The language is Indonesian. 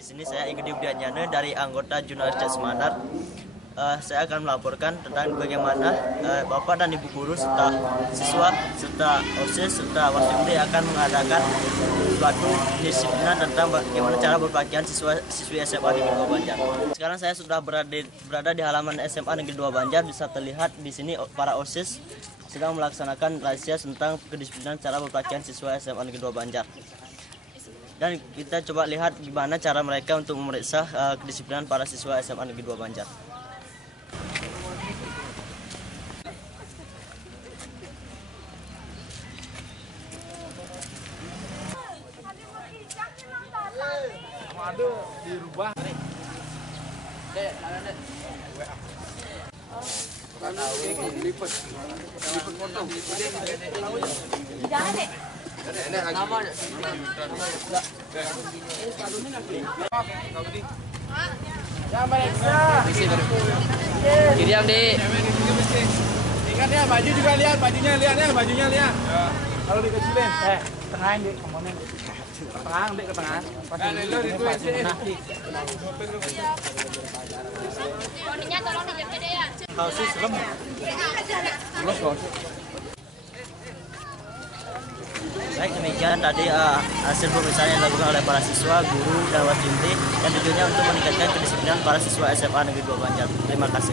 Di sini saya Igede Budianyana dari anggota Jurnalis Semandat. Saya akan melaporkan tentang bagaimana Bapak dan Ibu guru serta siswa serta OSIS serta Wasmidi akan mengadakan suatu disiplinan tentang bagaimana cara berpakaian siswi SMA Negeri 2 Banjar. Sekarang saya sudah berada di halaman SMA Negeri 2 Banjar. Bisa terlihat di sini para OSIS sedang melaksanakan razia tentang kedisiplinan cara berpakaian siswa SMA Negeri 2 Banjar. Dan kita coba lihat gimana cara mereka untuk memeriksa kedisiplinan para siswa SMA Negeri 2 Banjar. Ada dirubah. Lipat foto. Jangan deh. Ya mereka. Diam di. Ingat ya, baju juga lihat, bajunya lihat ya, bajunya lihat. Kalau dikecilin, tengahin deh, komponen. Tengah, dek ke tengah. Poninya tolong dijaga deh ya. Kalau serem. Baik, demikian tadi hasil pemeriksaan yang dilakukan oleh para siswa, guru, dan Wasmidi, dan tujuannya untuk meningkatkan kedisiplinan para siswa SMA Negeri 2 Banjar. Terima kasih.